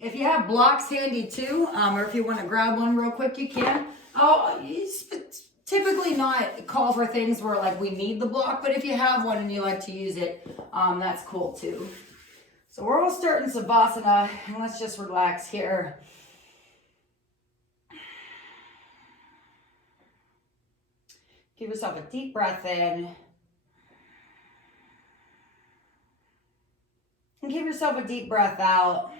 If you have blocks handy too, or if you want to grab one real quick, you can. It's typically not call for things where like we need the block, but if you have one and you like to use it, that's cool too. So we're all starting Savasana, and let's just relax here. Give yourself a deep breath in. And give yourself a deep breath out.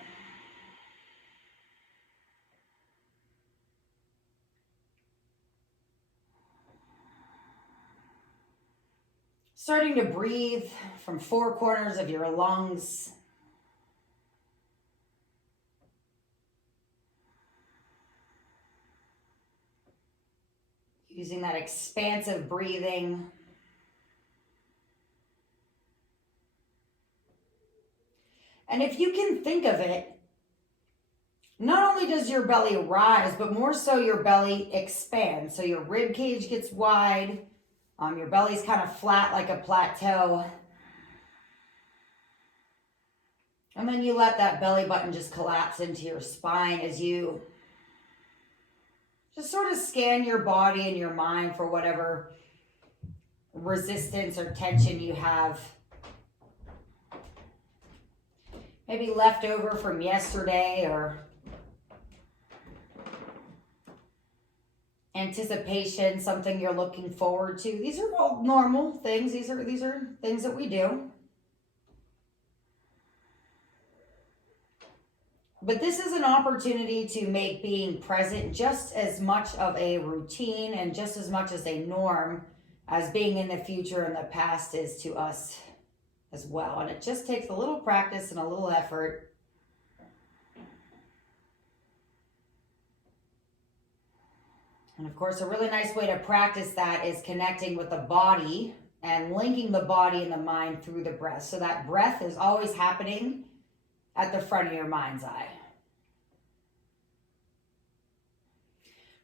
Starting to breathe from 4 corners of your lungs. Using that expansive breathing. And if you can think of it, not only does your belly rise, but more so your belly expands. So your rib cage gets wide. Your belly's kind of flat like a plateau. And then you let that belly button just collapse into your spine as you just sort of scan your body and your mind for whatever resistance or tension you have. Maybe left over from yesterday or anticipation, something you're looking forward to. These are all normal things. These are things that we do. But this is an opportunity to make being present just as much of a routine and just as much as a norm as being in the future and the past is to us as well. And it just takes a little practice and a little effort. And of course, a really nice way to practice that is connecting with the body and linking the body and the mind through the breath. So that breath is always happening at the front of your mind's eye.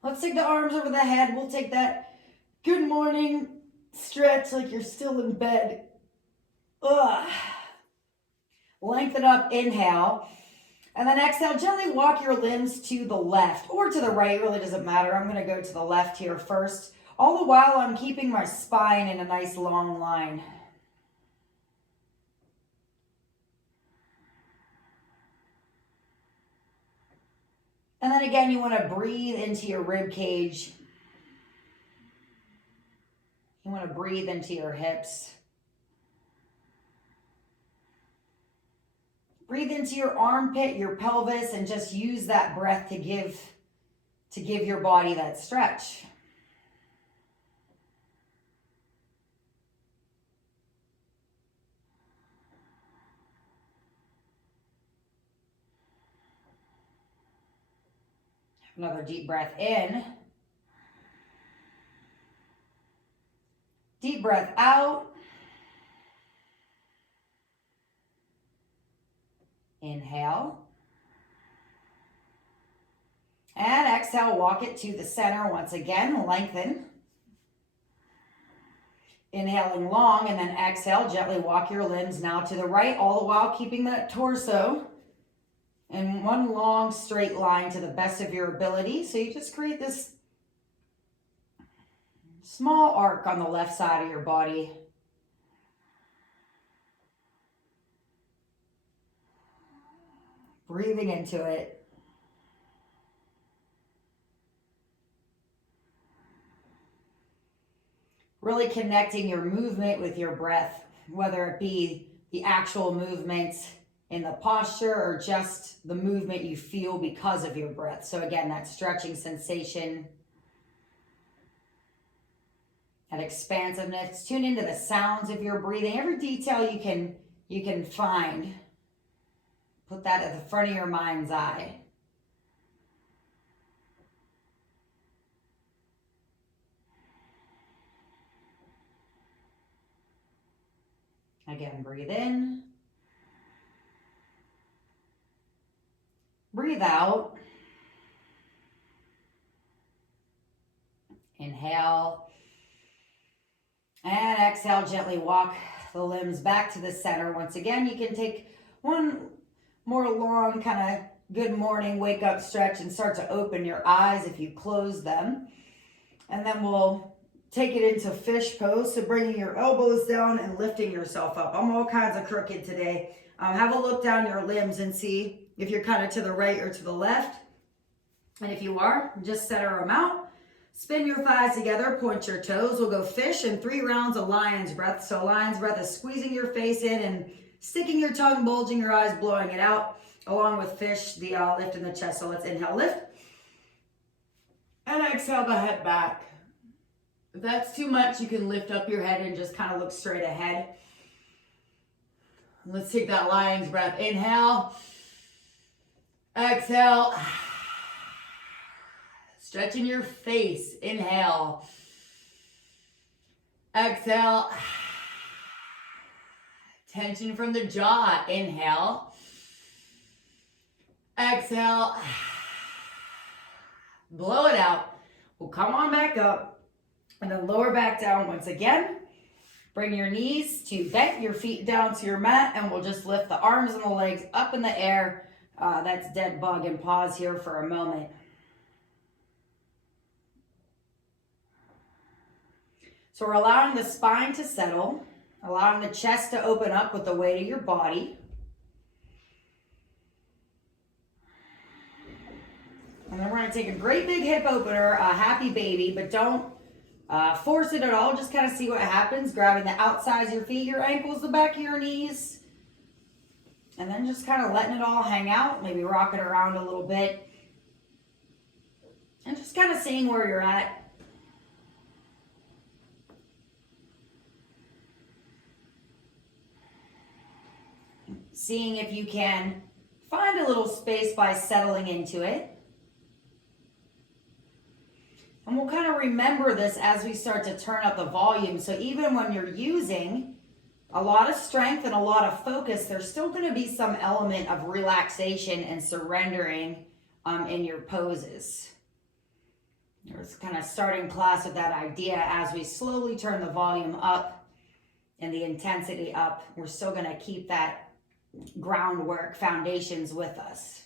Let's take the arms over the head. We'll take that good morning stretch like you're still in bed. Lengthen up, inhale. And then exhale, gently walk your limbs to the left or to the right, really doesn't matter. I'm going to go to the left here first. All the while I'm keeping my spine in a nice long line. And then again, you want to breathe into your rib cage. You want to breathe into your hips. Breathe into your armpit, your pelvis, and just use that breath to give your body that stretch. Another deep breath in. Deep breath out. Inhale. And exhale, walk it to the center once again, lengthen. Inhaling long, and then exhale, gently walk your limbs now to the right, all the while keeping that torso in one long straight line to the best of your ability. So you just create this small arc on the left side of your body. Breathing into it. Really connecting your movement with your breath, whether it be the actual movement in the posture or just the movement you feel because of your breath. So again, that stretching sensation, that expansiveness. Tune into the sounds of your breathing. Every detail you can find. Put that at the front of your mind's eye. Again, breathe in. Breathe out. Inhale. And exhale, gently walk the limbs back to the center. Once again, you can take one more long kind of good morning, wake up stretch and start to open your eyes if you close them. And then we'll take it into fish pose. So bringing your elbows down and lifting yourself up. I'm all kinds of crooked today. Have a look down your limbs and see if you're kind of to the right or to the left. And if you are, just center them out. Spin your thighs together, point your toes. We'll go fish in 3 rounds of lion's breath. So lion's breath is squeezing your face in and sticking your tongue, bulging your eyes, blowing it out. Along with fish, the lift in the chest. So let's inhale, lift. And exhale the head back. If that's too much, you can lift up your head and just kind of look straight ahead. Let's take that lion's breath. Inhale. Exhale. Stretching your face. Inhale. Exhale. Tension from the jaw. Inhale. Exhale. Blow it out. We'll come on back up and then lower back down once again. Bring your knees to bent, your feet down to your mat, and we'll just lift the arms and the legs up in the air. That's dead bug, and pause here for a moment. So we're allowing the spine to settle, allowing the chest to open up with the weight of your body. And then we're going to take a great big hip opener, a happy baby, but don't force it at all. Just kind of see what happens. Grabbing the outsides of your feet, your ankles, the back of your knees. And then just kind of letting it all hang out. Maybe rock it around a little bit. And just kind of seeing where you're at. Seeing if you can find a little space by settling into it. And we'll kind of remember this as we start to turn up the volume. So even when you're using a lot of strength and a lot of focus, there's still going to be some element of relaxation and surrendering in your poses. There's kind of starting class with that idea as we slowly turn the volume up and the intensity up. We're still going to keep that groundwork, foundations with us.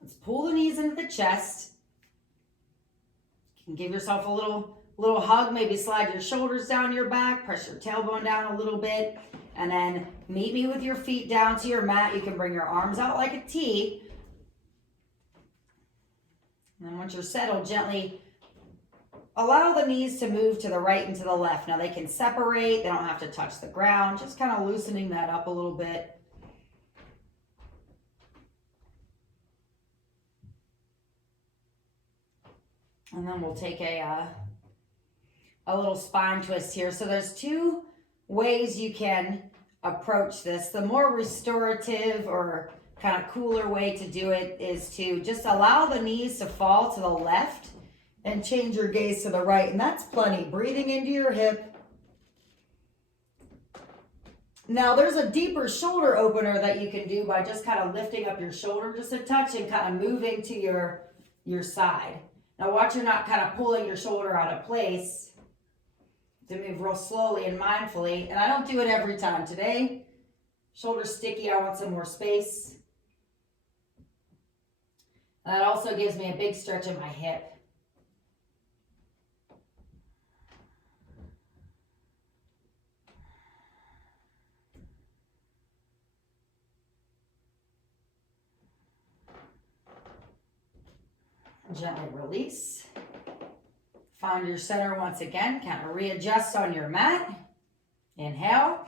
Let's pull the knees into the chest. You can give yourself a little hug, maybe slide your shoulders down your back, press your tailbone down a little bit, and then meet me with your feet down to your mat. You can bring your arms out like a T. And then once you're settled, gently allow the knees to move to the right and to the left. Now they can separate, they don't have to touch the ground, just kind of loosening that up a little bit. And then we'll take a little spine twist here. So there's 2 ways you can approach this. The more restorative or kind of cooler way to do it is to just allow the knees to fall to the left and change your gaze to the right. And that's plenty. Breathing into your hip. Now there's a deeper shoulder opener that you can do by just kind of lifting up your shoulder just a touch and kind of moving to your side. Now watch you're not kind of pulling your shoulder out of place. To move real slowly and mindfully. And I don't do it every time. Today, shoulder's sticky, I want some more space. And that also gives me a big stretch in my hip. Gently release. Find your center once again. Kind of readjust on your mat. Inhale.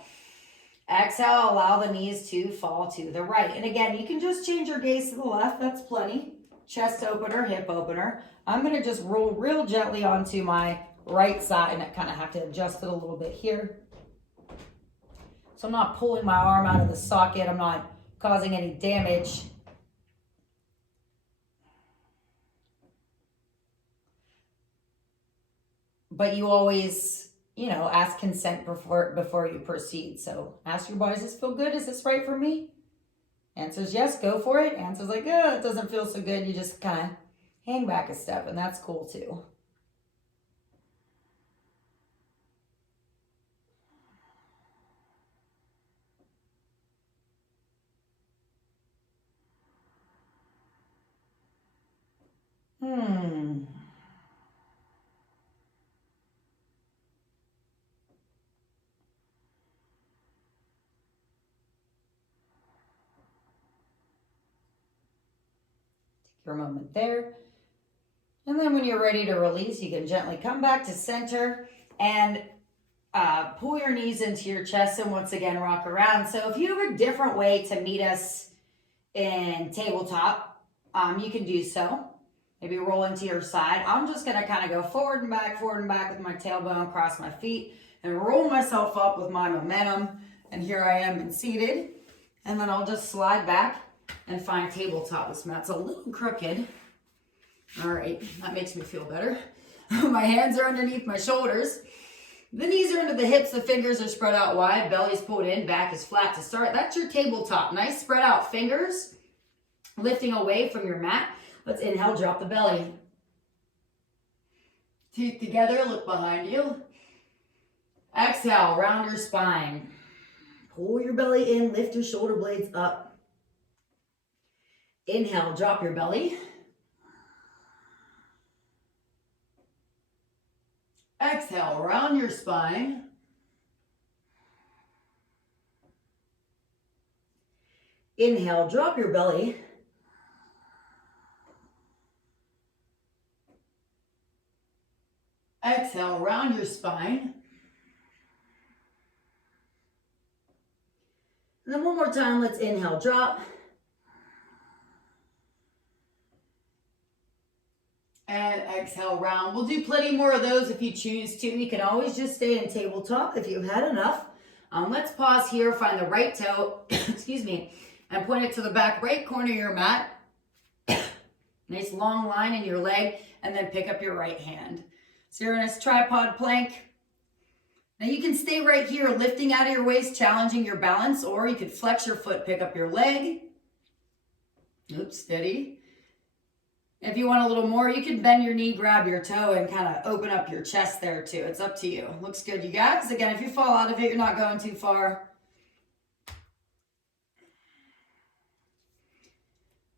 Exhale. Allow the knees to fall to the right. And again, you can just change your gaze to the left. That's plenty. Chest opener, hip opener. I'm going to just roll real gently onto my right side. And I kind of have to adjust it a little bit here. So I'm not pulling my arm out of the socket. I'm not causing any damage. But you always, ask consent before you proceed. So ask your body, does this feel good? Is this right for me? Answer's yes, go for it. Answer's like, it doesn't feel so good. You just kind of hang back a step, and that's cool too. your moment there. And then when you're ready to release, you can gently come back to center and pull your knees into your chest and once again rock around. So if you have a different way to meet us in tabletop, you can do so. Maybe roll into your side. I'm just going to kind of go forward and back with my tailbone, cross my feet, and roll myself up with my momentum. And here I am and seated. And then I'll just slide back and find tabletop. This mat's a little crooked. All right, that makes me feel better. My hands are underneath my shoulders. The knees are under the hips, the fingers are spread out wide, belly's pulled in, back is flat to start. That's your tabletop. Nice spread out fingers, lifting away from your mat. Let's inhale, drop the belly. Teeth together, look behind you. Exhale, round your spine. Pull your belly in, lift your shoulder blades up. Inhale, drop your belly. Exhale, round your spine. Inhale, drop your belly. Exhale, round your spine. And then one more time, let's inhale, drop. And exhale, round. We'll do plenty more of those if you choose to. You can always just stay in tabletop if you've had enough. Let's pause here, find the right toe, excuse me, and point it to the back right corner of your mat. Nice long line in your leg, and then pick up your right hand. So you're in a tripod plank. Now you can stay right here, lifting out of your waist, challenging your balance, or you could flex your foot, pick up your leg. Oops, steady. If you want a little more, you can bend your knee, grab your toe, and kind of open up your chest there too. It's up to you. Looks good, you guys. Again, if you fall out of it, you're not going too far.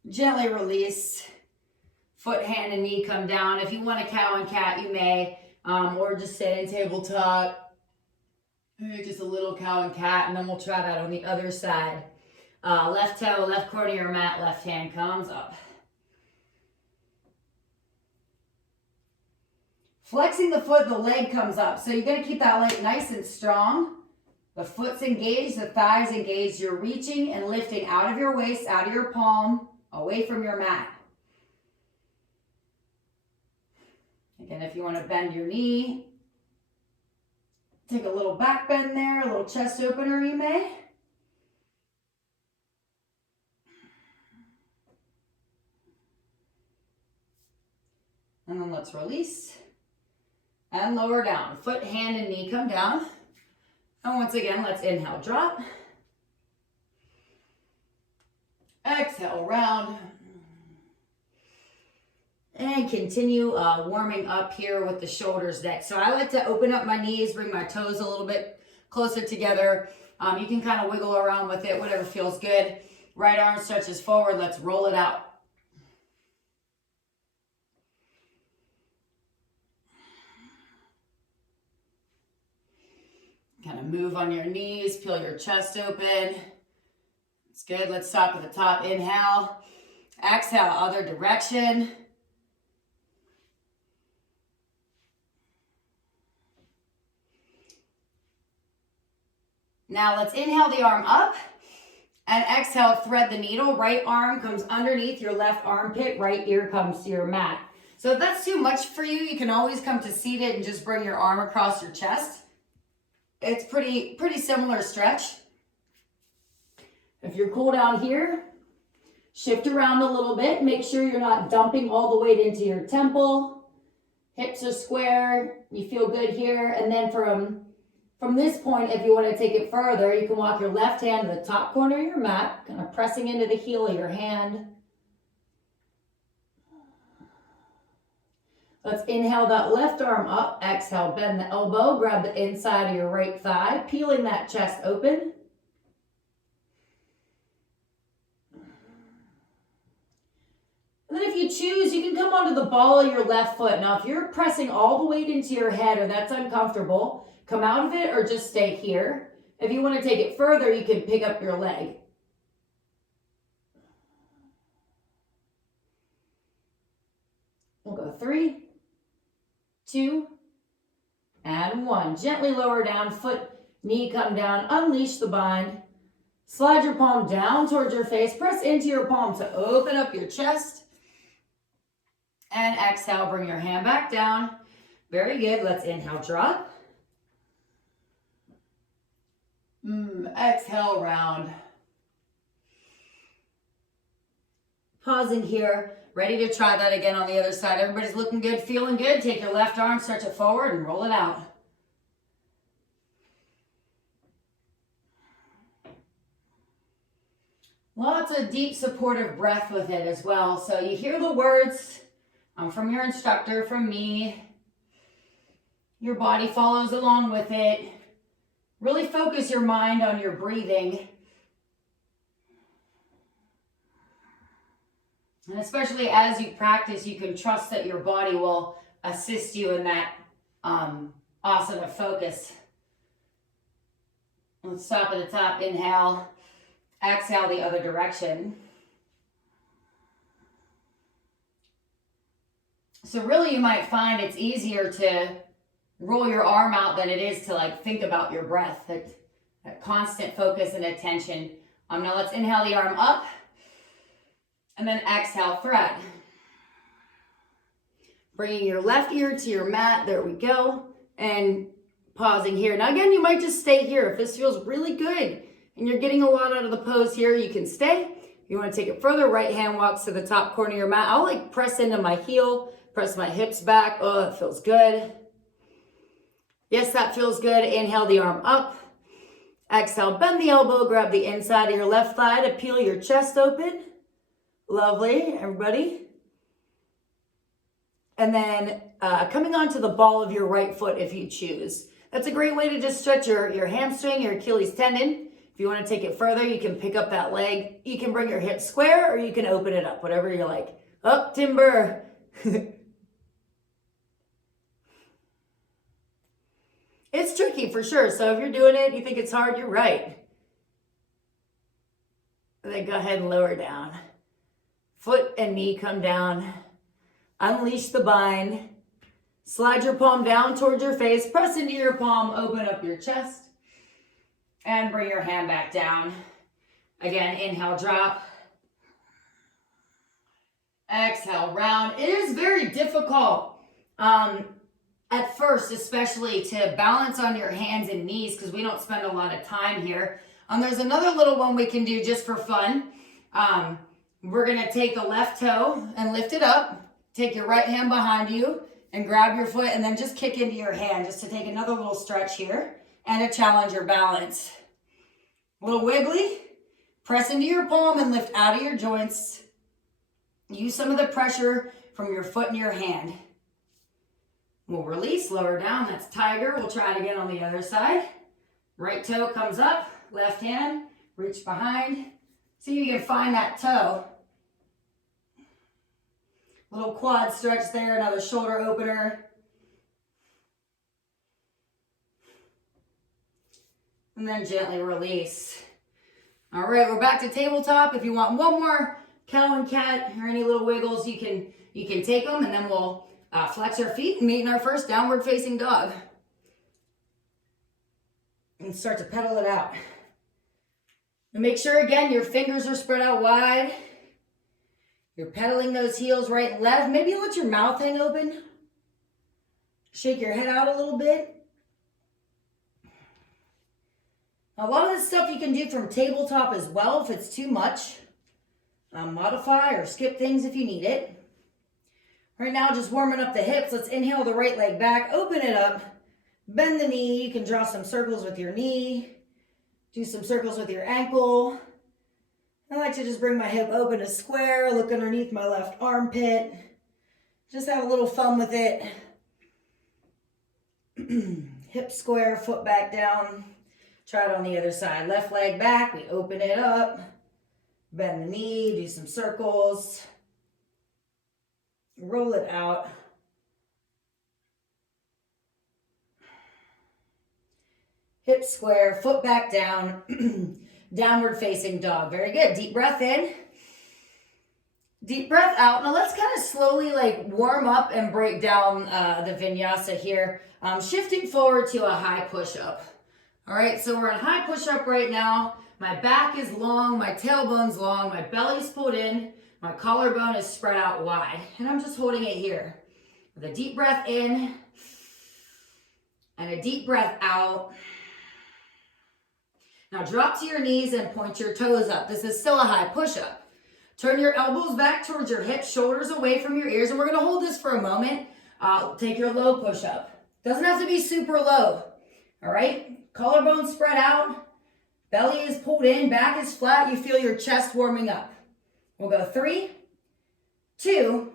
Gently release. Foot, hand, and knee come down. If you want a cow and cat, you may, or just stay in tabletop. Maybe just a little cow and cat, and then we'll try that on the other side. Left toe, left corner of your mat, left hand comes up. Flexing the foot, the leg comes up. So you're going to keep that leg nice and strong. The foot's engaged, the thighs engaged. You're reaching and lifting out of your waist, out of your palm, away from your mat. Again, if you want to bend your knee, take a little back bend there, a little chest opener you may. And then let's release. And lower down. Foot, hand, and knee come down. And once again, let's inhale, drop. Exhale, round. And continue warming up here with the shoulders next. So I like to open up my knees, bring my toes a little bit closer together. You can kind of wiggle around with it, whatever feels good. Right arm stretches forward. Let's roll it out. Kind of move on your knees, peel your chest open. It's good. Let's stop at the top. Inhale. Exhale, other direction. Now let's inhale the arm up and exhale, thread the needle. Right arm comes underneath your left armpit. Right ear comes to your mat. So if that's too much for you, you can always come to seated and just bring your arm across your chest. It's pretty similar stretch. If you're cool down here, shift around a little bit. Make sure you're not dumping all the weight into your temple. Hips are square. You feel good here. And then from this point, if you want to take it further, you can walk your left hand to the top corner of your mat, kind of pressing into the heel of your hand. Let's inhale that left arm up. Exhale, bend the elbow, grab the inside of your right thigh, peeling that chest open. And then if you choose, you can come onto the ball of your left foot. Now, if you're pressing all the weight into your head or that's uncomfortable, come out of it or just stay here. If you want to take it further, you can pick up your leg. 3, 2, and 1. Gently lower down, foot, knee come down, unleash the bind. Slide your palm down towards your face. Press into your palm to open up your chest. And exhale, bring your hand back down. Very good. Let's inhale, drop. Exhale, round. Pausing here. Ready to try that again on the other side. Everybody's looking good, feeling good. Take your left arm, stretch it forward, and roll it out. Lots of deep supportive breath with it as well. So you hear the words from your instructor, from me. Your body follows along with it. Really focus your mind on your breathing. And especially as you practice, you can trust that your body will assist you in that asana focus. Let's stop at the top. Inhale. Exhale the other direction. So really you might find it's easier to roll your arm out than it is to like think about your breath. That constant focus and attention. Now let's inhale the arm up and then exhale, thread. Bringing your left ear to your mat. There we go. And pausing here. Now again, you might just stay here. If this feels really good and you're getting a lot out of the pose here, you can stay. If you want to take it further, right hand walks to the top corner of your mat. I'll like press into my heel, press my hips back. Oh, that feels good. Yes, that feels good. Inhale the arm up. Exhale, bend the elbow, grab the inside of your left thigh to peel your chest open. Lovely, everybody. And then coming onto the ball of your right foot if you choose. That's a great way to just stretch your hamstring, your Achilles tendon. If you want to take it further, you can pick up that leg. You can bring your hips square or you can open it up, whatever you like. Up, timber. It's tricky for sure. So if you're doing it, you think it's hard, you're right. And then go ahead and lower down. Foot and knee come down. Unleash the bind. Slide your palm down towards your face. Press into your palm. Open up your chest. And bring your hand back down. Again, inhale, drop. Exhale, round. It is very difficult at first, especially to balance on your hands and knees because we don't spend a lot of time here. There's another little one we can do just for fun. We're going to take the left toe and lift it up. Take your right hand behind you and grab your foot and then just kick into your hand just to take another little stretch here and to challenge your balance. A little wiggly. Press into your palm and lift out of your joints. Use some of the pressure from your foot and your hand. We'll release, lower down. That's tiger. We'll try it again on the other side. Right toe comes up. Left hand, reach behind. See if you can find that toe. Little quad stretch there, another shoulder opener. And then gently release. All right, we're back to tabletop. If you want one more cow and cat or any little wiggles, you can take them, and then we'll flex our feet and meet in our first downward facing dog. And start to pedal it out. And make sure, again, your fingers are spread out wide. You're pedaling those heels right and left. Maybe let your mouth hang open. Shake your head out a little bit. A lot of this stuff you can do from tabletop as well if it's too much. Modify or skip things if you need it. Right now, just warming up the hips. Let's inhale the right leg back. Open it up. Bend the knee. You can draw some circles with your knee. Do some circles with your ankle. I like to just bring my hip open to square. Look underneath my left armpit. Just have a little fun with it. Hip square, foot back down. Try it on the other side. Left leg back. We open it up. Bend the knee. Do some circles. Roll it out. Hip square, foot back down. Downward facing dog. Very good. Deep breath in. Deep breath out. Now let's kind of slowly like warm up and break down the vinyasa here. Shifting forward to a high push-up. All right, so we're in high push-up right now. My back is long, my tailbone's long, my belly's pulled in, my collarbone is spread out wide, and I'm just holding it here. With a deep breath in, and a deep breath out. Now drop to your knees and point your toes up. This is still a high push-up. Turn your elbows back towards your hips, shoulders away from your ears, and we're gonna hold this for a moment. Take your low push-up. Doesn't have to be super low, all right? Collarbone spread out, belly is pulled in, back is flat, you feel your chest warming up. We'll go 3, 2,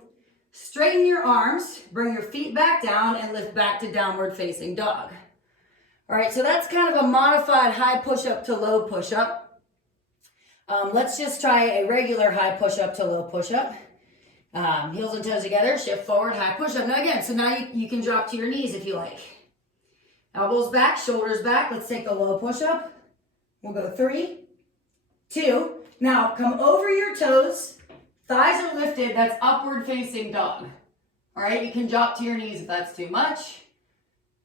straighten your arms, bring your feet back down, and lift back to downward facing dog. All right, so that's kind of a modified high push-up to low push-up. Let's just try a regular high push-up to low push-up. Heels and toes together, shift forward, high push-up. Now again, so now you can drop to your knees if you like. Elbows back, shoulders back. Let's take a low push-up. We'll go 3, 2. Now come over your toes. Thighs are lifted. That's upward facing dog. All right, you can drop to your knees if that's too much.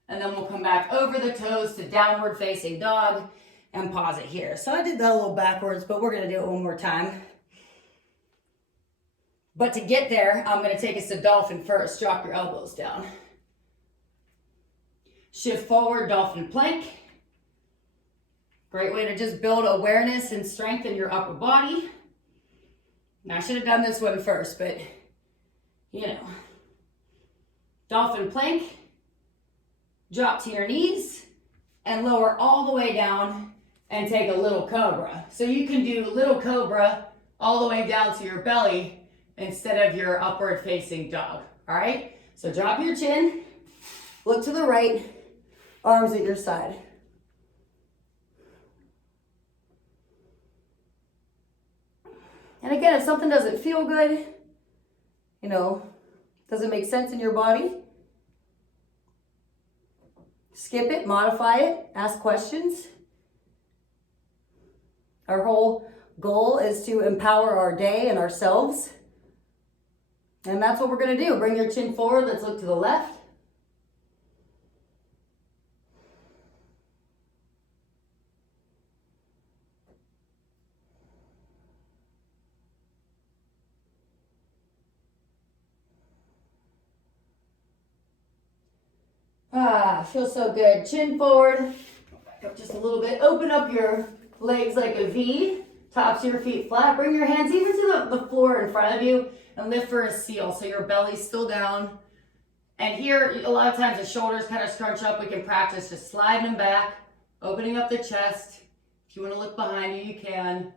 And then we'll come back over the toes to downward facing dog and pause it here. So I did that a little backwards, but we're gonna do it one more time. But to get there, I'm gonna take us to dolphin first. Drop your elbows down. Shift forward, dolphin plank. Great way to just build awareness and strength in your upper body. Now I should have done this one first, but you know. Dolphin plank, drop to your knees and lower all the way down and take a little cobra. So you can do little cobra all the way down to your belly instead of your upward facing dog, all right? So drop your chin, look to the right, arms at your side. And again, if something doesn't feel good, you know, doesn't make sense in your body, skip it, modify it, ask questions. Our whole goal is to empower our day and ourselves. And that's what we're gonna do. Bring your chin forward, let's look to the left. Feels so good. Chin forward, back up just a little bit. Open up your legs like a V, tops of your feet flat. Bring your hands even to the floor in front of you and lift for a seal so your belly's still down. And here, a lot of times the shoulders kind of scrunch up. We can practice just sliding them back, opening up the chest. If you want to look behind you, you can.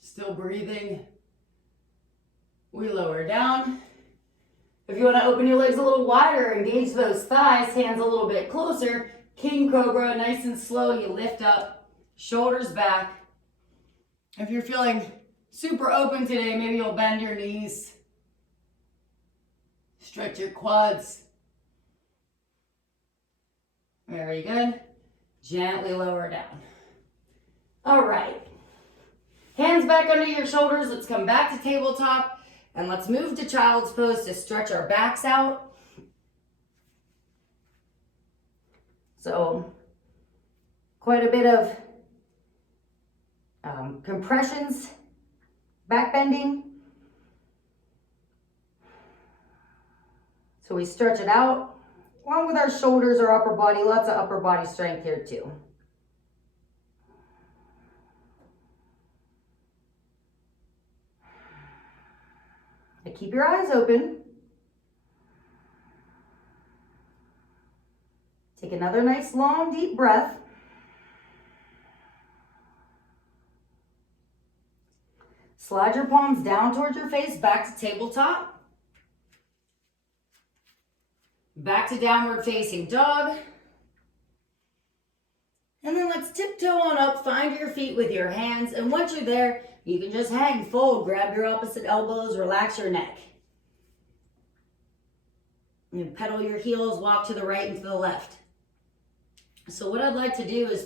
Still breathing. We lower down. If you want to open your legs a little wider, engage those thighs, hands a little bit closer. King Cobra, nice and slow. You lift up, shoulders back. If you're feeling super open today, maybe you'll bend your knees. Stretch your quads. Very good. Gently lower down. All right. Hands back under your shoulders. Let's come back to tabletop. And let's move to child's pose to stretch our backs out. So quite a bit of compressions, back bending. So we stretch it out along with our shoulders, our upper body, lots of upper body strength here too. And keep your eyes open. Take another nice long deep breath. Slide your palms down towards your face, back to tabletop. Back to downward facing dog. And then let's tiptoe on up, find your feet with your hands. And once you're there, you can just hang, fold, grab your opposite elbows, relax your neck. And pedal your heels, walk to the right and to the left. So what I'd like to do is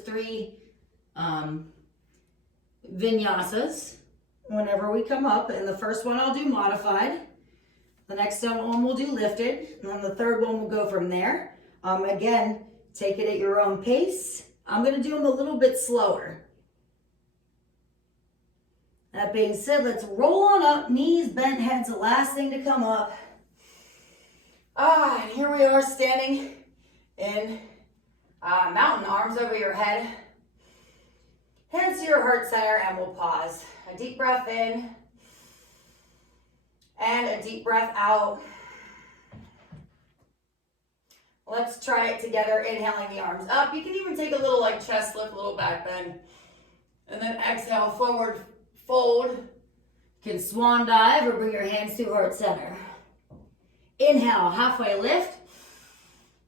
vinyasas whenever we come up. And the first one I'll do modified. The next one we'll do lifted. And then the third one will go from there. Again, take it at your own pace. I'm going to do them a little bit slower. That being said, let's roll on up. Knees bent, head's the last thing to come up. And here we are standing in mountain, arms over your head. Hands to your heart center, and we'll pause. A deep breath in and a deep breath out. Let's try it together, inhaling the arms up. You can even take a little like chest lift, little back bend. And then exhale, forward fold. You can swan dive or bring your hands to heart center. Inhale, halfway lift.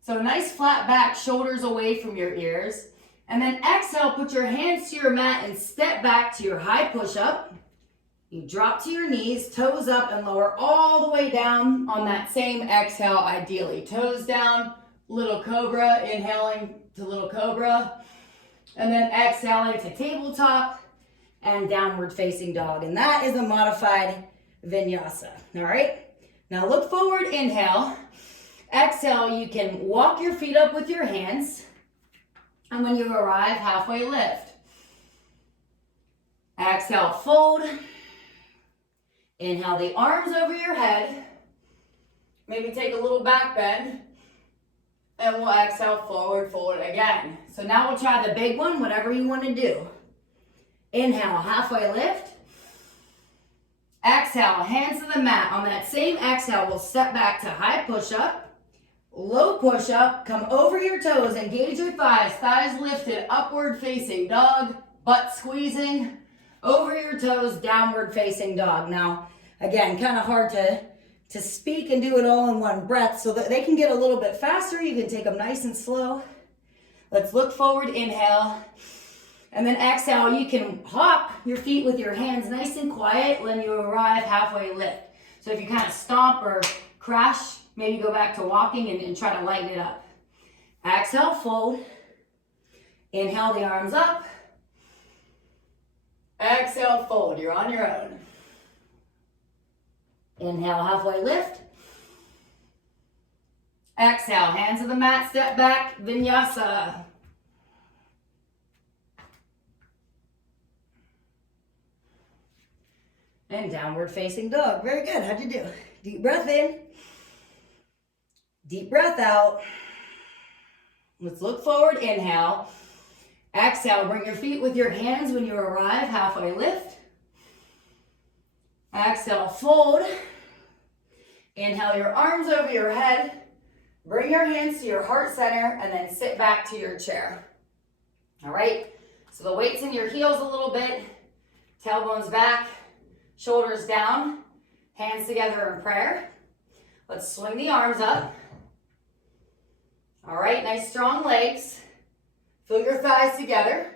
So nice flat back, shoulders away from your ears. And then exhale, put your hands to your mat and step back to your high push-up. You drop to your knees, toes up and lower all the way down on that same exhale, ideally. Toes down, little cobra, inhaling to little cobra. And then exhaling to tabletop and downward facing dog. And that is a modified vinyasa, all right? Now look forward, inhale. Exhale, you can walk your feet up with your hands. And when you arrive, halfway lift. Exhale, fold. Inhale the arms over your head. Maybe take a little back bend. And we'll exhale, forward, fold again. So now we'll try the big one, whatever you want to do. Inhale, halfway lift. Exhale, hands to the mat. On that same exhale, we'll step back to high push-up. Low push-up, come over your toes, engage your thighs, thighs lifted, upward facing dog, butt squeezing, over your toes, downward facing dog. Now, again, kind of hard to speak and do it all in one breath, so that they can get a little bit faster. You can take them nice and slow. Let's look forward, inhale, and then exhale. You can hop your feet with your hands nice and quiet when you arrive halfway lift. So if you kind of stomp or crash, maybe go back to walking and try to lighten it up. Exhale, fold. Inhale the arms up. Exhale, fold. You're on your own. Inhale, halfway lift. Exhale, hands to the mat, step back, vinyasa. And downward facing dog. Very good. How'd you do? Deep breath in. Deep breath out. Let's look forward, inhale. Exhale, bring your feet with your hands when you arrive, halfway lift. Exhale, fold. Inhale your arms over your head. Bring your hands to your heart center and then sit back to your chair. All right, so the weight's in your heels a little bit. Tailbones back, shoulders down, hands together in prayer. Let's swing the arms up. All right, nice strong legs. Feel your thighs together.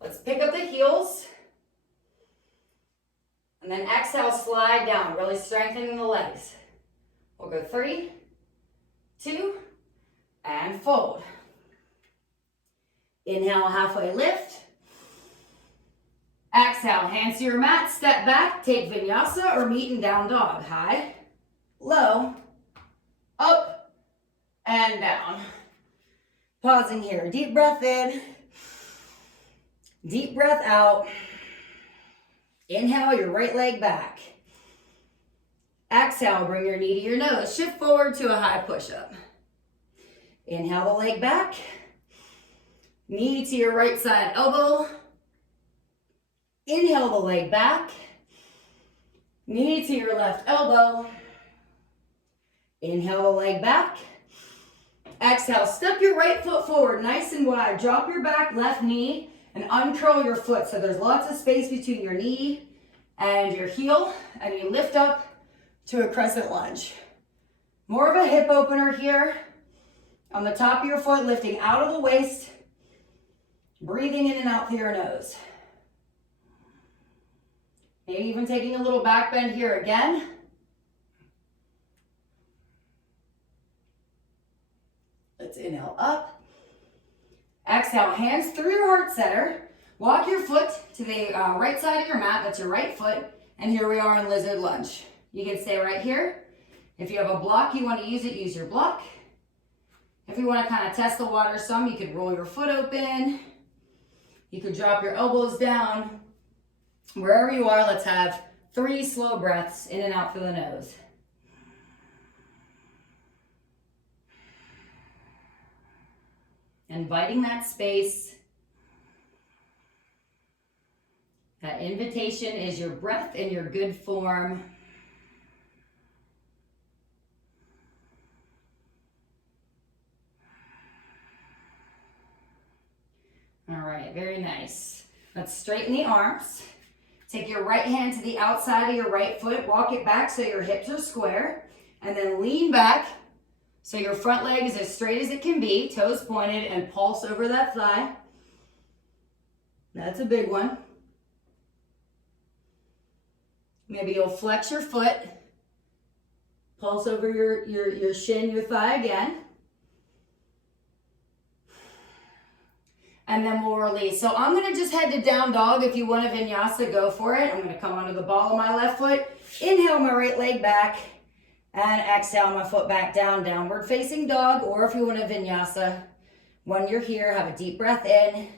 Let's pick up the heels. And then exhale, slide down, really strengthening the legs. We'll go 3, 2, and fold. Inhale, halfway lift. Exhale, hands to your mat, step back, take vinyasa or meet in down dog. High, low, up, and down. Pausing here, deep breath in, deep breath out. Inhale your right leg back. Exhale, bring your knee to your nose. Shift forward to a high push-up. Inhale the leg back. Knee to your right side elbow. Inhale the leg back. Knee to your left elbow. Inhale the leg back. Exhale, step your right foot forward nice and wide. Drop your back left knee and uncurl your foot so there's lots of space between your knee and your heel, and you lift up to a crescent lunge. More of a hip opener here. On the top of your foot, lifting out of the waist, breathing in and out through your nose. Maybe even taking a little back bend here again. Let's inhale up. Exhale, hands through your heart center. Walk your foot to the right side of your mat. That's your right foot. And here we are in lizard lunge. You can stay right here. If you have a block, you want to use it, use your block. If you want to kind of test the water some, you could roll your foot open. You could drop your elbows down. Wherever you are, let's have 3 slow breaths in and out through the nose. Inviting that space. That invitation is your breath in your good form. All right, very nice. Let's straighten the arms. Take your right hand to the outside of your right foot. Walk it back so your hips are square. And then lean back so your front leg is as straight as it can be. Toes pointed and pulse over that thigh. That's a big one. Maybe you'll flex your foot. Pulse over your shin, your thigh again. And then we'll release. So I'm gonna just head to down dog. If you want a vinyasa, go for it. I'm gonna come onto the ball of my left foot, inhale my right leg back, and exhale my foot back down, downward facing dog. Or if you want a vinyasa, when you're here, have a deep breath in,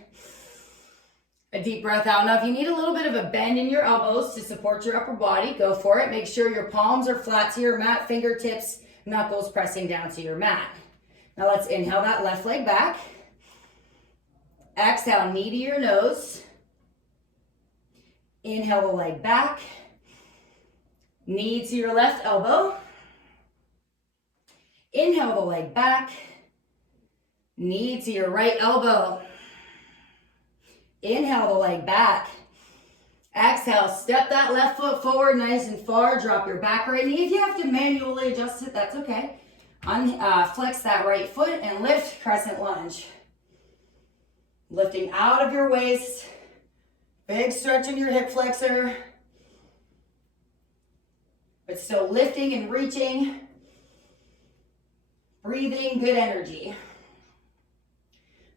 a deep breath out. Now, if you need a little bit of a bend in your elbows to support your upper body, go for it. Make sure your palms are flat to your mat, fingertips, knuckles pressing down to your mat. Now let's inhale that left leg back. Exhale, knee to your nose. Inhale the leg back. Knee to your left elbow. Inhale the leg back. Knee to your right elbow. Inhale the leg back. Exhale, step that left foot forward nice and far. Drop your back right knee. If you have to manually adjust it, that's okay. Flex that right foot and lift, crescent lunge. Lifting out of your waist. Big stretch in your hip flexor. But still lifting and reaching. Breathing, good energy.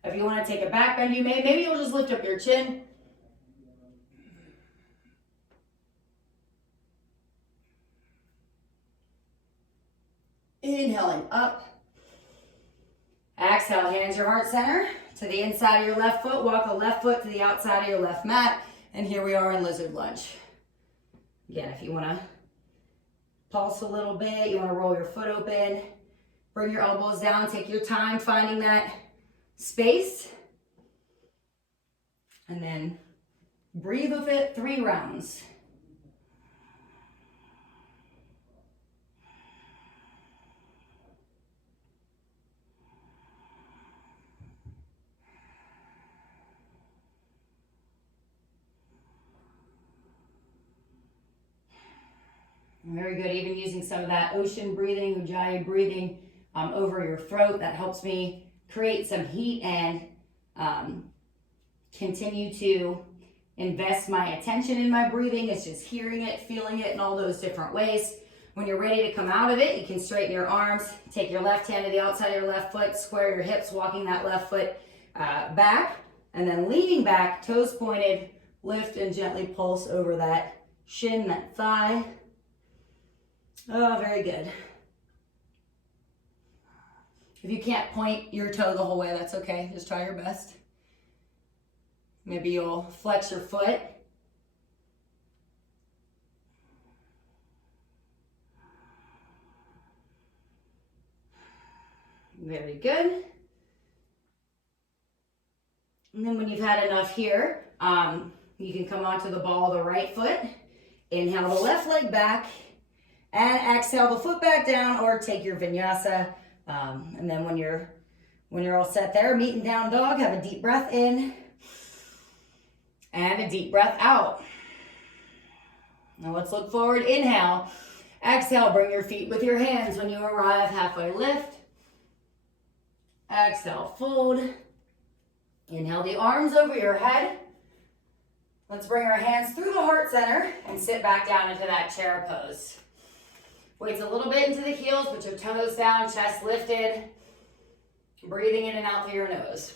If you want to take a back bend, you may. Maybe you'll just lift up your chin. Inhaling up. Exhale, hands your heart center to the inside of your left foot. Walk the left foot to the outside of your left mat. And here we are in lizard lunge. Again, if you want to pulse a little bit, you want to roll your foot open, bring your elbows down, take your time finding that space. And then breathe with it 3 rounds. Very good, even using some of that ocean breathing, ujjayi breathing over your throat. That helps me create some heat and continue to invest my attention in my breathing. It's just hearing it, feeling it in all those different ways. When you're ready to come out of it, you can straighten your arms, take your left hand to the outside of your left foot, square your hips, walking that left foot back, and then leaning back, toes pointed, lift and gently pulse over that shin, that thigh. Oh, very good. If you can't point your toe the whole way, that's okay. Just try your best. Maybe you'll flex your foot. Very good. And then when you've had enough here, you can come onto the ball of the right foot. Inhale the left leg back. And exhale the foot back down, or take your vinyasa. And then when you're all set there, meet in down dog, have a deep breath in and a deep breath out. Now let's look forward. Inhale. Exhale, bring your feet with your hands when you arrive. Halfway lift. Exhale, fold. Inhale the arms over your head. Let's bring our hands through the heart center and sit back down into that chair pose. Weights a little bit into the heels, put your toes down, chest lifted. Breathing in and out through your nose.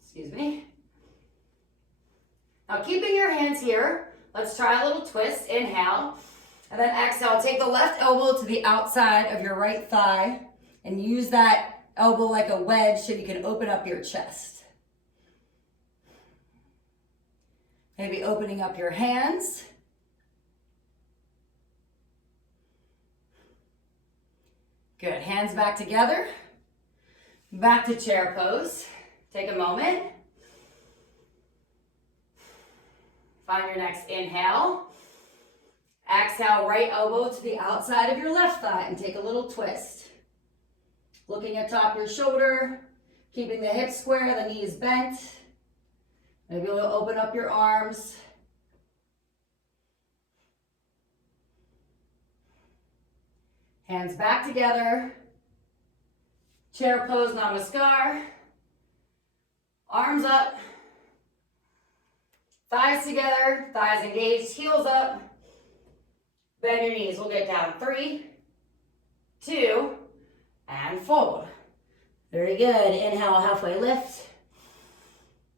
Excuse me. Now keeping your hands here, let's try a little twist. Inhale, and then exhale. Take the left elbow to the outside of your right thigh and use that elbow like a wedge so you can open up your chest. Maybe opening up your hands. Good, hands back together. Back to chair pose. Take a moment. Find your next inhale. Exhale, right elbow to the outside of your left thigh and take a little twist. Looking atop your shoulder, keeping the hips square, the knees bent. Maybe you'll open up your arms. Hands back together. Chair pose, namaskar. Arms up. Thighs together, thighs engaged, heels up. Bend your knees. We'll get down. 3, 2, and fold. Very good. Inhale, halfway lift.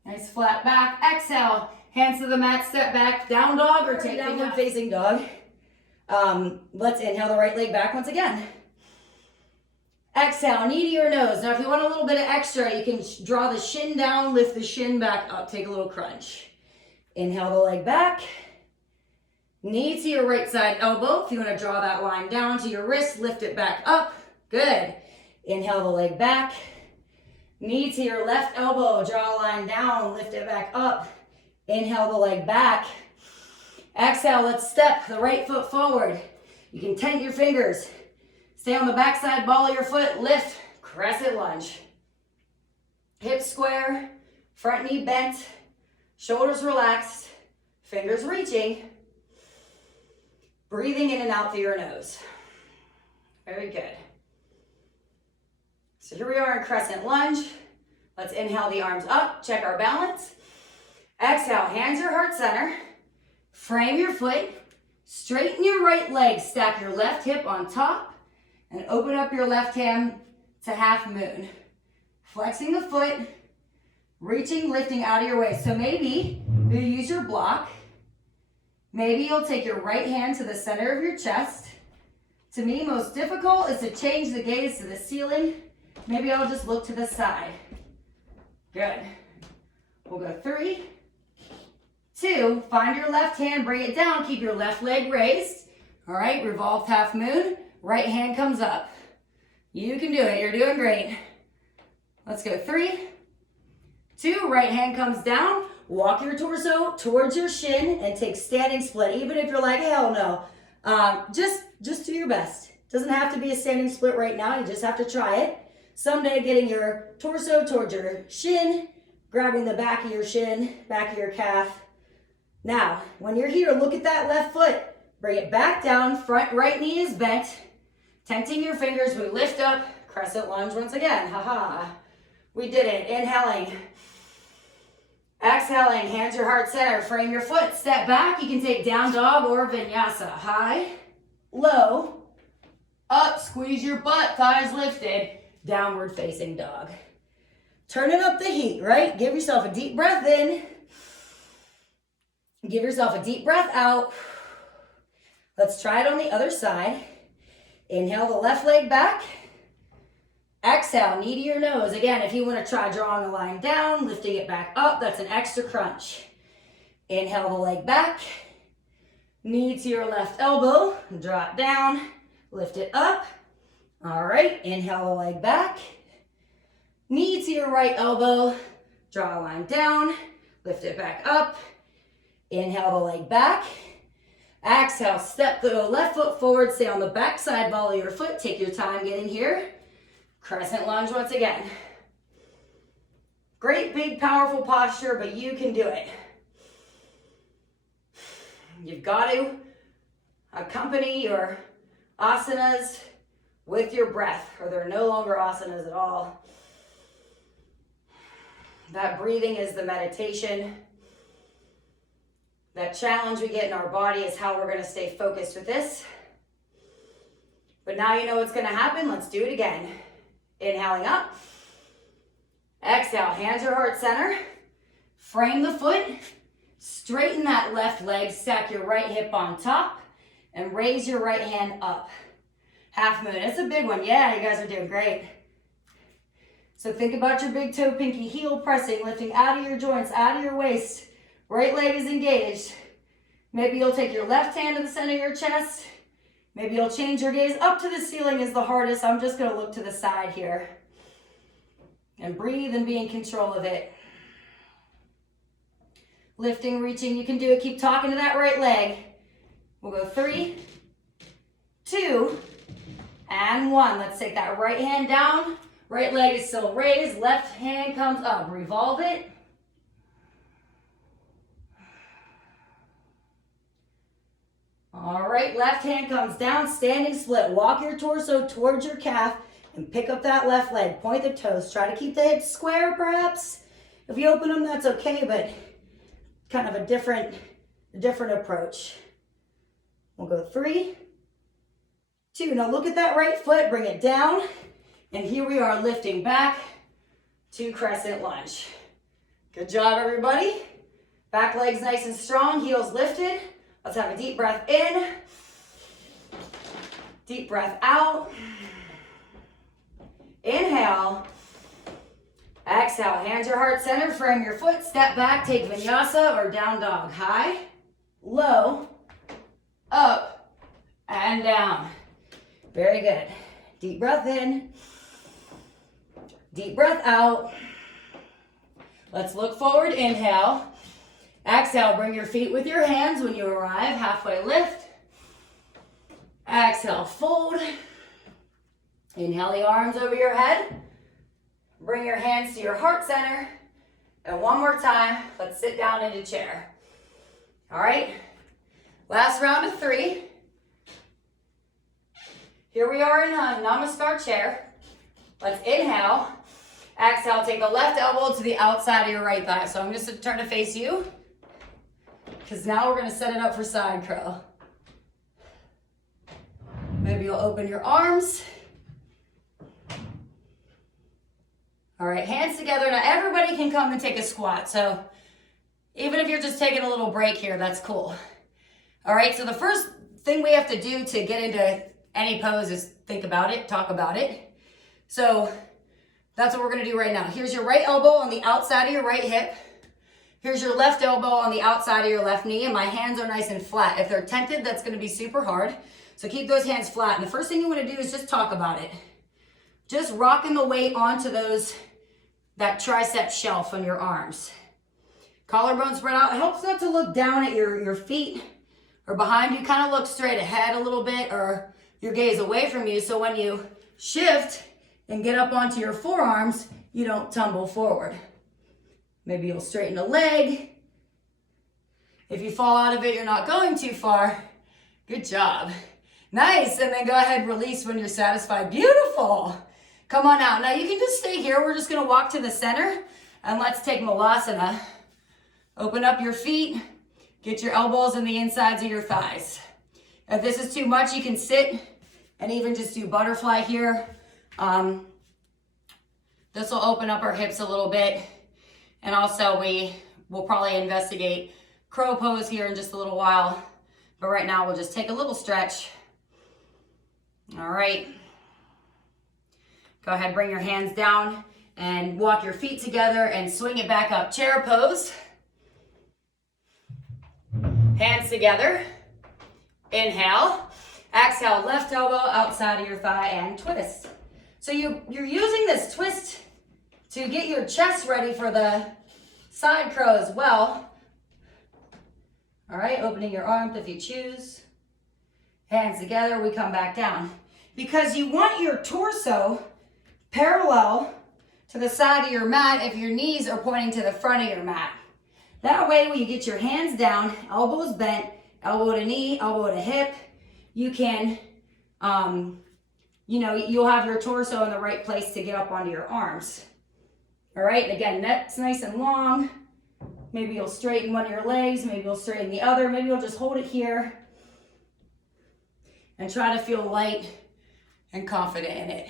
Nice flat back. Exhale, hands to the mat, step back, down dog or take downward facing dog. Let's inhale the right leg back once again. Exhale, knee to your nose. Now if you want a little bit of extra, you can draw the shin down, lift the shin back up, take a little crunch. Inhale the leg back. Knee to your right side elbow. If you want to draw that line down to your wrist, lift it back up. Good. Inhale the leg back. Knee to your left elbow. Draw a line down, lift it back up. Inhale the leg back. Exhale, let's step the right foot forward. You can tent your fingers. Stay on the backside ball of your foot. Lift, crescent lunge. Hips square, front knee bent, shoulders relaxed, fingers reaching. Breathing in and out through your nose. Very good. So here we are in crescent lunge. Let's inhale the arms up, check our balance. Exhale, hands your heart center. Frame your foot. Straighten your right leg, stack your left hip on top, and open up your left hand to half moon. Flexing the foot, reaching, lifting out of your waist. So maybe you use your block. Maybe you'll take your right hand to the center of your chest. To me, most difficult is to change the gaze to the ceiling. Maybe I'll just look to the side. Good. We'll go 3, 2, find your left hand, bring it down, keep your left leg raised. All right, revolved half moon, right hand comes up. You can do it, you're doing great. Let's go 3, 2, right hand comes down. Walk your torso towards your shin and take standing split. Even if you're like, hell no, just do your best. Doesn't have to be a standing split right now. You just have to try it. Someday getting your torso towards your shin, grabbing the back of your shin, back of your calf. Now, when you're here, look at that left foot. Bring it back down. Front right knee is bent. Tenting your fingers. We lift up. Crescent lunge once again. Ha-ha. We did it. Inhaling. Exhaling, hands your heart center, frame your foot, step back. You can take down dog or vinyasa. High, low, up, squeeze your butt, thighs lifted, downward facing dog. Turning up the heat, right? Give yourself a deep breath in. Give yourself a deep breath out. Let's try it on the other side. Inhale the left leg back. Exhale, knee to your nose. Again, if you want to try drawing a line down, lifting it back up, that's an extra crunch. Inhale the leg back. Knee to your left elbow. Draw it down. Lift it up. All right, inhale the leg back. Knee to your right elbow. Draw a line down. Lift it back up. Inhale the leg back. Exhale, step the left foot forward. Stay on the back side ball of your foot. Take your time getting here. Crescent lunge once again. Great, big, powerful posture, but you can do it. You've got to accompany your asanas with your breath, or they're no longer asanas at all. That breathing is the meditation. That challenge we get in our body is how we're going to stay focused with this. But now you know what's going to happen. Let's do it again. Inhaling up. Exhale, hands your heart center. Frame the foot. Straighten that left leg, stack your right hip on top, and raise your right hand up. Half moon, it's a big one. Yeah, you guys are doing great. So think about your big toe, pinky, heel pressing, lifting out of your joints, out of your waist. Right leg is engaged. Maybe you'll take your left hand to the center of your chest. Maybe you'll change your gaze up to the ceiling is the hardest. I'm just gonna look to the side here. And breathe and be in control of it. Lifting, reaching, you can do it. Keep talking to that right leg. We'll go 3, 2, and 1. Let's take that right hand down. Right leg is still raised. Left hand comes up. Revolve it. All right, left hand comes down. Standing split. Walk your torso towards your calf and pick up that left leg. Point the toes. Try to keep the hips square perhaps. If you open them, that's okay, but kind of a different approach. We'll go 3, 2. Now look at that right foot, bring it down. And here we are lifting back to crescent lunge. Good job, everybody. Back legs nice and strong, heels lifted. Let's have a deep breath in. Deep breath out. Inhale. Exhale, hands your heart center, frame your foot, step back, take vinyasa or down dog. High, low, up, and down. Very good. Deep breath in, deep breath out. Let's look forward, inhale. Exhale, bring your feet with your hands when you arrive, halfway lift. Exhale, fold. Inhale the arms over your head. Bring your hands to your heart center. And one more time, let's sit down into chair. All right, last round of 3. Here we are in a Namaskar chair. Let's inhale. Exhale, take the left elbow to the outside of your right thigh. So I'm just going to turn to face you, because now we're going to set it up for side crow. Maybe you'll open your arms. All right, hands together. Now everybody can come and take a squat. So even if you're just taking a little break here, that's cool. All right, so the first thing we have to do to get into any pose is think about it, talk about it. So that's what we're gonna do right now. Here's your right elbow on the outside of your right hip. Here's your left elbow on the outside of your left knee, and my hands are nice and flat. If they're tented, that's gonna be super hard. So keep those hands flat. And the first thing you wanna do is just talk about it. Just rocking the weight onto that tricep shelf on your arms. Collarbone spread out. It helps not to look down at your feet or behind you. Kind of look straight ahead a little bit, or your gaze away from you, so when you shift and get up onto your forearms, you don't tumble forward. Maybe you'll straighten a leg. If you fall out of it, you're not going too far. Good job. Nice, and then go ahead, release when you're satisfied. Beautiful. Come on out. Now you can just stay here. We're just gonna walk to the center, and let's take Malasana. Open up your feet. Get your elbows in the insides of your thighs. If this is too much, you can sit and even just do butterfly here. This will open up our hips a little bit. And also we'll probably investigate crow pose here in just a little while. But right now we'll just take a little stretch. All right. Go ahead, bring your hands down and walk your feet together and swing it back up. Chair pose. Hands together. Inhale. Exhale, left elbow outside of your thigh and twist. So you're using this twist to get your chest ready for the side crow as well. All right, opening your arms if you choose. Hands together, we come back down. Because you want your torso parallel to the side of your mat if your knees are pointing to the front of your mat. That way, when you get your hands down, elbows bent, elbow to knee, elbow to hip, you can, you'll have your torso in the right place to get up onto your arms. All right, and again, neck's nice and long. Maybe you'll straighten one of your legs, maybe you'll straighten the other, maybe you'll just hold it here and try to feel light and confident in it.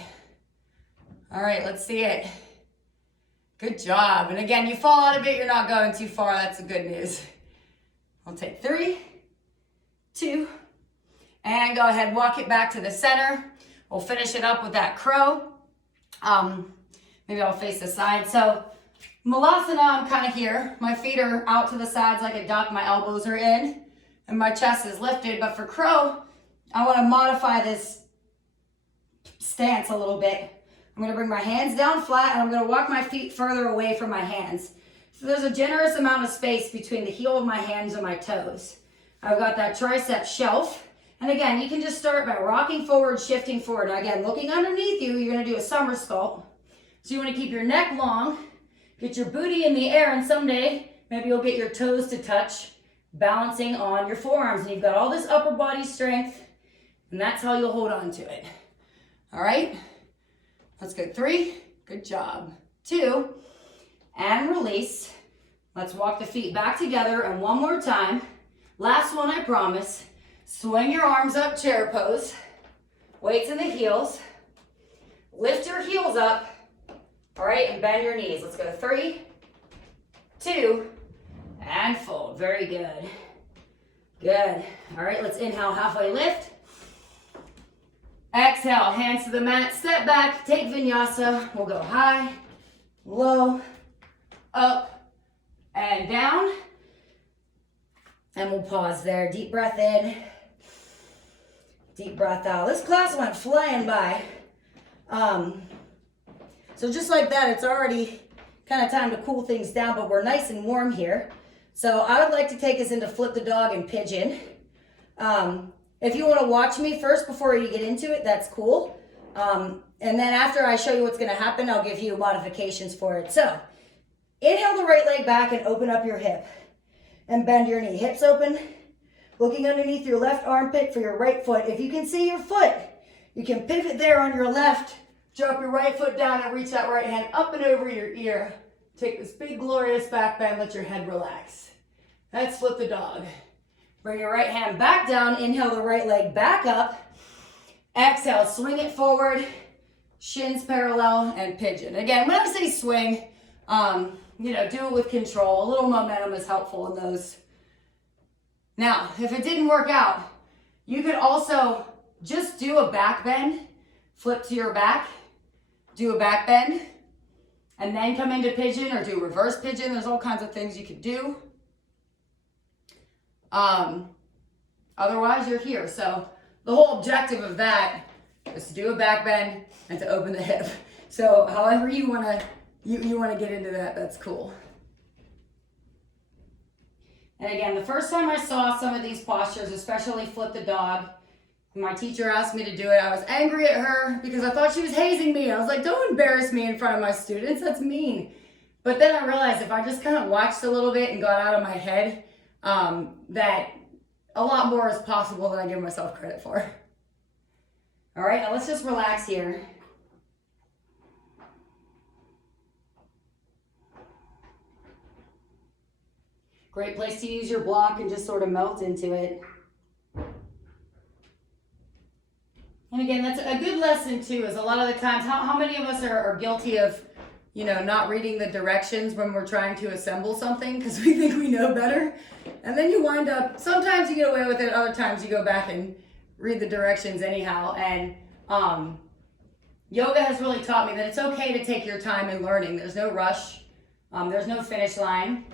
All right, let's see it. Good job. And again, you fall out of it, you're not going too far. That's the good news. We'll take 3, 2, and go ahead, walk it back to the center. We'll finish it up with that crow. Maybe I'll face the side. So Malasana, I'm kind of here. My feet are out to the sides like a duck. My elbows are in and my chest is lifted. But for crow, I want to modify this stance a little bit. I'm going to bring my hands down flat and I'm going to walk my feet further away from my hands. So there's a generous amount of space between the heel of my hands and my toes. I've got that tricep shelf. And again, you can just start by rocking forward, shifting forward. Now again, looking underneath you, you're going to do a somersault. So you want to keep your neck long, get your booty in the air, and someday maybe you'll get your toes to touch, balancing on your forearms. And you've got all this upper body strength, and that's how you'll hold on to it. All right, let's go. 3, good job. 2, and release. Let's walk the feet back together, and one more time. Last one, I promise. Swing your arms up, chair pose. Weights in the heels. Lift your heels up. All right, and bend your knees. Let's go. 3, 2, and fold. Very good. Good. All right, let's inhale, halfway lift. Exhale, hands to the mat, step back, take Vinyasa. We'll go high, low, up, and down. And we'll pause there. Deep breath in, deep breath out. This class went flying by. So just like that, it's already kind of time to cool things down, but we're nice and warm here. So I would like to take us into flip the dog and pigeon. If you want to watch me first before you get into it, that's cool. And then after I show you what's going to happen, I'll give you modifications for it. So inhale the right leg back and open up your hip and bend your knee. Hips open, looking underneath your left armpit for your right foot. If you can see your foot, you can pivot there on your left, drop your right foot down and reach that right hand up and over your ear. Take this big glorious back bend, let your head relax. That's flip the dog. Bring your right hand back down, inhale the right leg back up. Exhale, swing it forward, shins parallel, and pigeon. Again, when I say swing, do it with control. A little momentum is helpful in those. Now, if it didn't work out, you could also just do a back bend, flip to your back, do a back bend, and then come into pigeon or do reverse pigeon. There's all kinds of things you could do. Otherwise, you're here. So the whole objective of that is to do a back bend and to open the hip. So however you want to get into that, that's cool. And again, the first time I saw some of these postures, especially flip the dog, my teacher asked me to do it. I was angry at her because I thought she was hazing me. I was like, don't embarrass me in front of my students. That's mean. But then I realized if I just kind of watched a little bit and got out of my head, that a lot more is possible than I give myself credit for. All right, now let's just relax here. Great place to use your block and just sort of melt into it. And again, that's a good lesson too, is a lot of the times, how many of us are guilty of, not reading the directions when we're trying to assemble something because we think we know better. And then you wind up, sometimes you get away with it, other times you go back and read the directions anyhow. And yoga has really taught me that it's okay to take your time in learning. There's no rush. There's no finish line.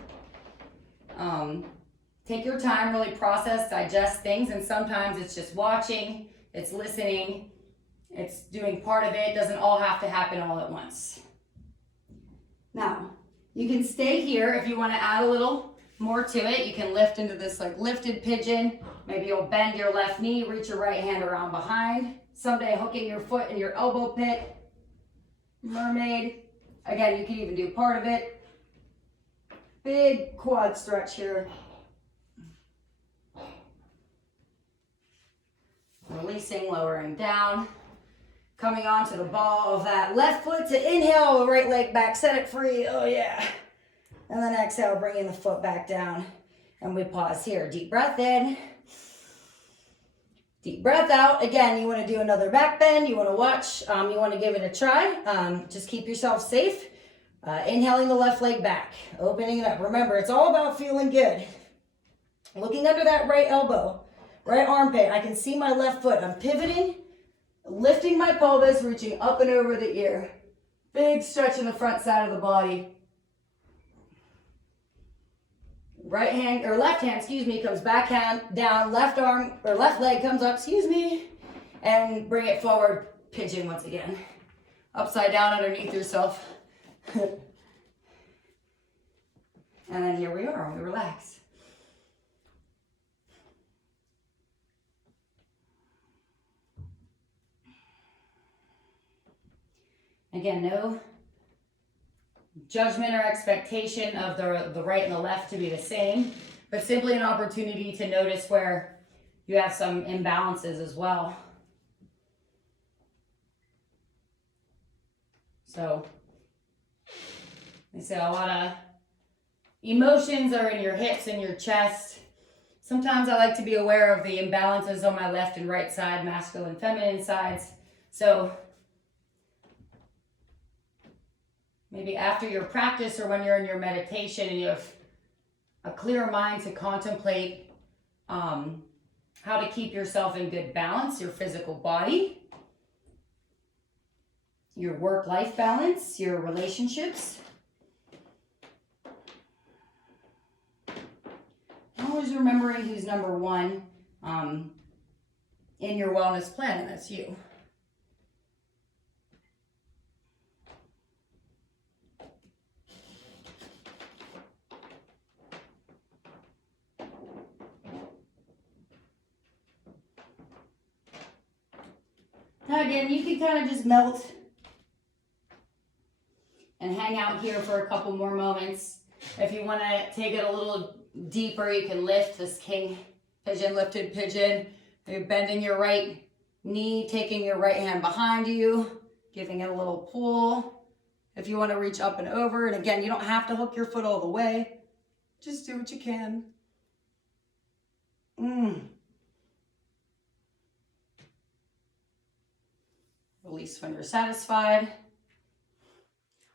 Take your time, really process, digest things. And sometimes it's just watching, it's listening, it's doing part of it. It doesn't all have to happen all at once. Now, you can stay here if you want to add a little more to it. You can lift into this like lifted pigeon. Maybe you'll bend your left knee, reach your right hand around behind. Someday hooking your foot in your elbow pit. Mermaid. Again, you can even do part of it. Big quad stretch here. Releasing, lowering down. Coming onto the ball of that left foot to inhale, right leg back, set it free. Oh yeah. And then exhale, bringing the foot back down. And we pause here. Deep breath in. Deep breath out. Again, you want to do another back bend. You want to watch. You want to give it a try. Just keep yourself safe. Inhaling the left leg back. Opening it up. Remember, it's all about feeling good. Looking under that right elbow, right armpit, I can see my left foot. I'm pivoting, lifting my pelvis, reaching up and over the ear. Big stretch in the front side of the body. Right hand, or left hand, excuse me, comes back down, left arm, or left leg comes up, excuse me, and bring it forward, pigeon once again. Upside down underneath yourself. And then here we are, we relax. Again, no judgment or expectation of the right and the left to be the same, but simply an opportunity to notice where you have some imbalances as well. So, they say a lot of emotions are in your hips and your chest. Sometimes I like to be aware of the imbalances on my left and right side, masculine, feminine sides. So, maybe after your practice or when you're in your meditation and you have a clear mind to contemplate how to keep yourself in good balance, your physical body, your work-life balance, your relationships. Always remembering who's number one in your wellness plan, and that's you. Now again, you can kind of just melt and hang out here for a couple more moments. If you want to take it a little deeper, you can lift this king pigeon, lifted pigeon. You're bending your right knee, taking your right hand behind you, giving it a little pull. If you want to reach up and over, and again, you don't have to hook your foot all the way. Just do what you can. Release when you're satisfied.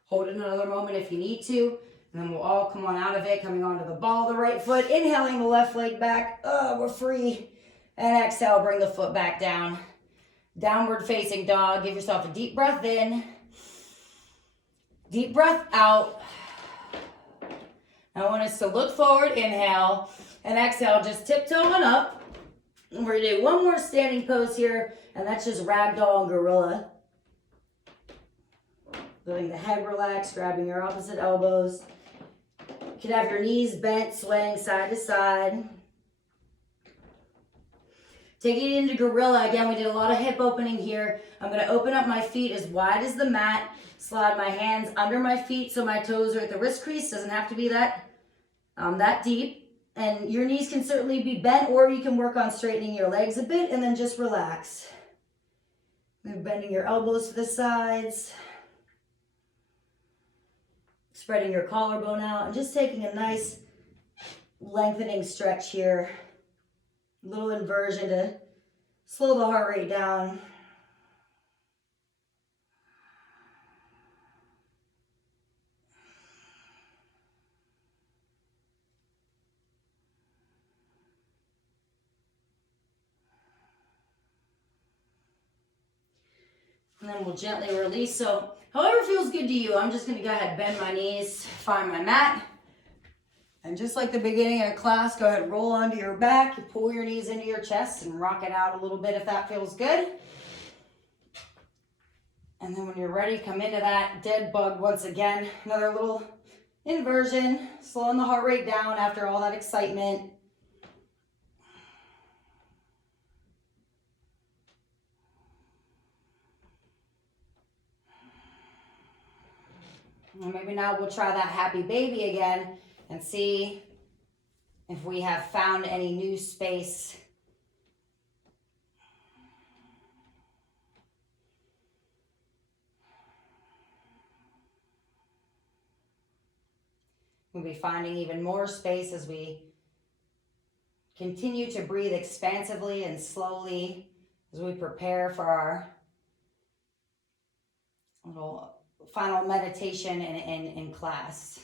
Hold it another moment if you need to. And then we'll all come on out of it, coming onto the ball of the right foot. Inhaling the left leg back. We're free. And exhale, bring the foot back down. Downward facing dog. Give yourself a deep breath in. Deep breath out. I want us to look forward, inhale, and exhale, just tiptoe on up. And we're gonna do one more standing pose here, and that's just ragdoll and gorilla. Letting the head relax, grabbing your opposite elbows. You can have your knees bent, swaying side to side. Taking it into gorilla, again, we did a lot of hip opening here. I'm gonna open up my feet as wide as the mat, slide my hands under my feet so my toes are at the wrist crease, doesn't have to be that deep. And your knees can certainly be bent, or you can work on straightening your legs a bit and then just relax. Maybe bending your elbows to the sides. Spreading your collarbone out and just taking a nice lengthening stretch here. A little inversion to slow the heart rate down. And then we'll gently release. So however feels good to you, I'm just going to go ahead, bend my knees, find my mat. And just like the beginning of class, go ahead, roll onto your back. You pull your knees into your chest and rock it out a little bit if that feels good. And then when you're ready, come into that dead bug once again. Another little inversion, slowing the heart rate down after all that excitement. And maybe now we'll try that happy baby again and see if we have found any new space. We'll be finding even more space as we continue to breathe expansively and slowly as we prepare for our little final meditation in class.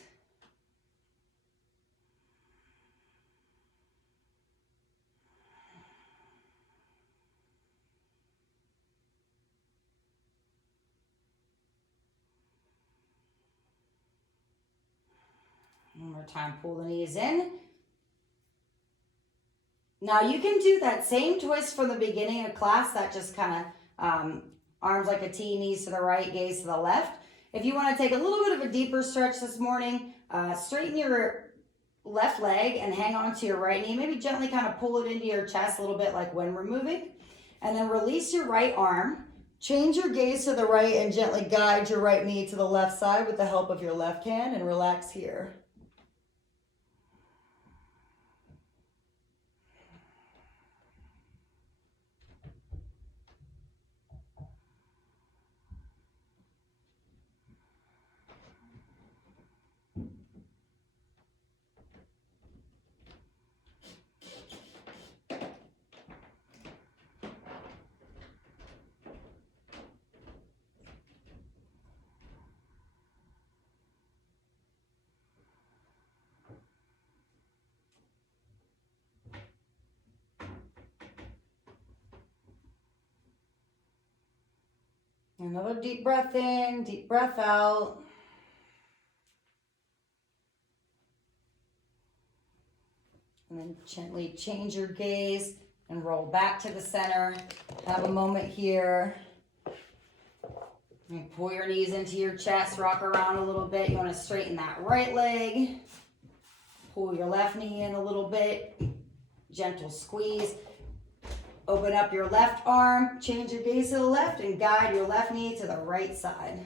more time, pull the knees in. Now you can do that same twist from the beginning of class, that just kind of arms like a T, knees to the right, gaze to the left. If you want to take a little bit of a deeper stretch this morning, straighten your left leg and hang on to your right knee. Maybe gently kind of pull it into your chest a little bit like when we're moving. And then release your right arm. Change your gaze to the right and gently guide your right knee to the left side with the help of your left hand and relax here. Another deep breath in, deep breath out. And then gently change your gaze and roll back to the center. Have a moment here. And pull your knees into your chest, rock around a little bit. You want to straighten that right leg. Pull your left knee in a little bit. Gentle squeeze. Open up your left arm, change your gaze to the left, and guide your left knee to the right side.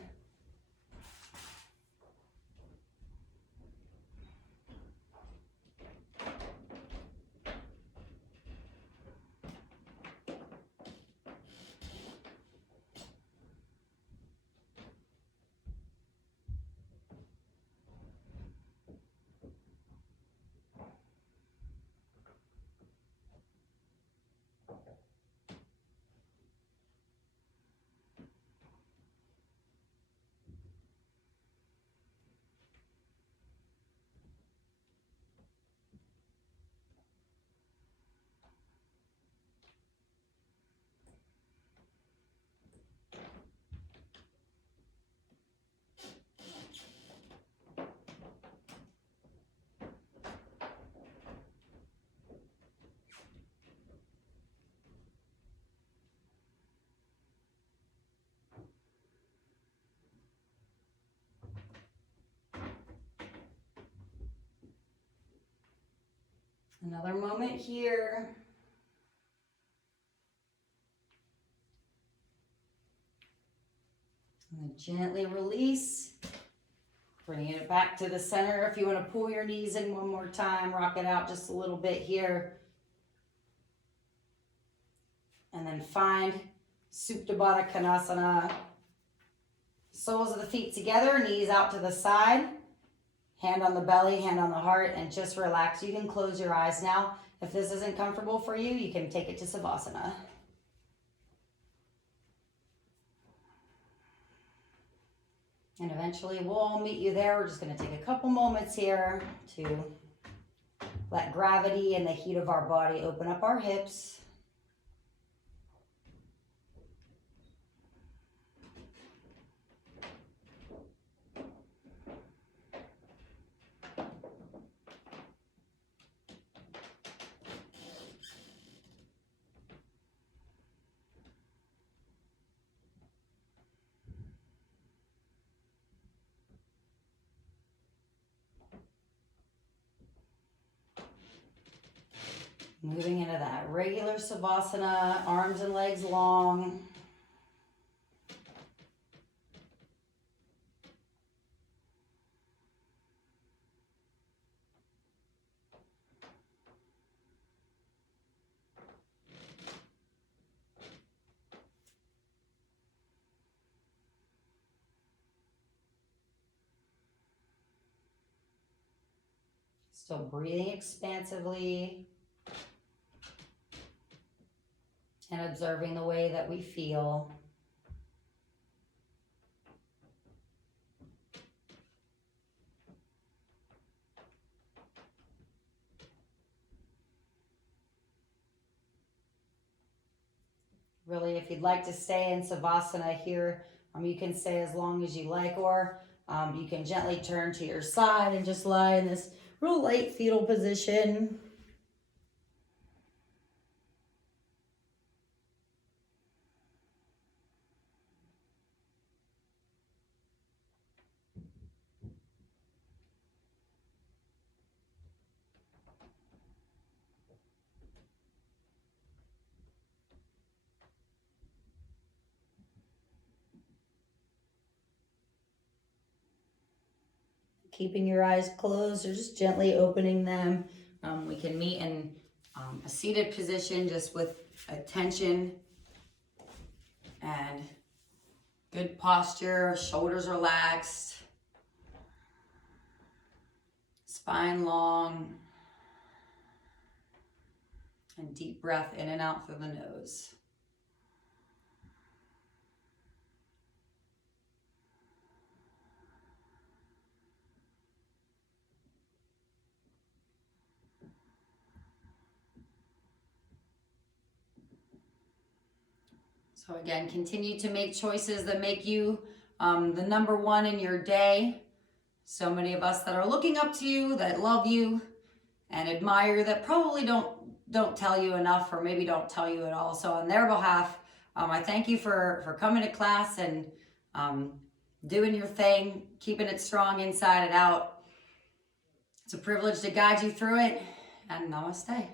Another moment here. And then gently release. Bringing it back to the center. If you want to pull your knees in one more time, rock it out just a little bit here. And then find Supta Baddha Konasana. Soles of the feet together, knees out to the side. Hand on the belly, hand on the heart, and just relax. You can close your eyes now. If this isn't comfortable for you, you can take it to Savasana. And eventually we'll all meet you there. We're just going to take a couple moments here to let gravity and the heat of our body open up our hips. Moving into that regular Savasana, arms and legs long. Still breathing expansively. And observing the way that we feel. Really, if you'd like to stay in Savasana here, you can stay as long as you like, or you can gently turn to your side and just lie in this real light fetal position. Keeping your eyes closed or just gently opening them. We can meet in a seated position just with attention and good posture, shoulders relaxed, spine long, and deep breath in and out through the nose. So again, continue to make choices that make you the number one in your day. So many of us that are looking up to you, that love you and admire, that probably don't tell you enough, or maybe don't tell you at all. So on their behalf, I thank you for coming to class and doing your thing, keeping it strong inside and out. It's a privilege to guide you through it, and namaste.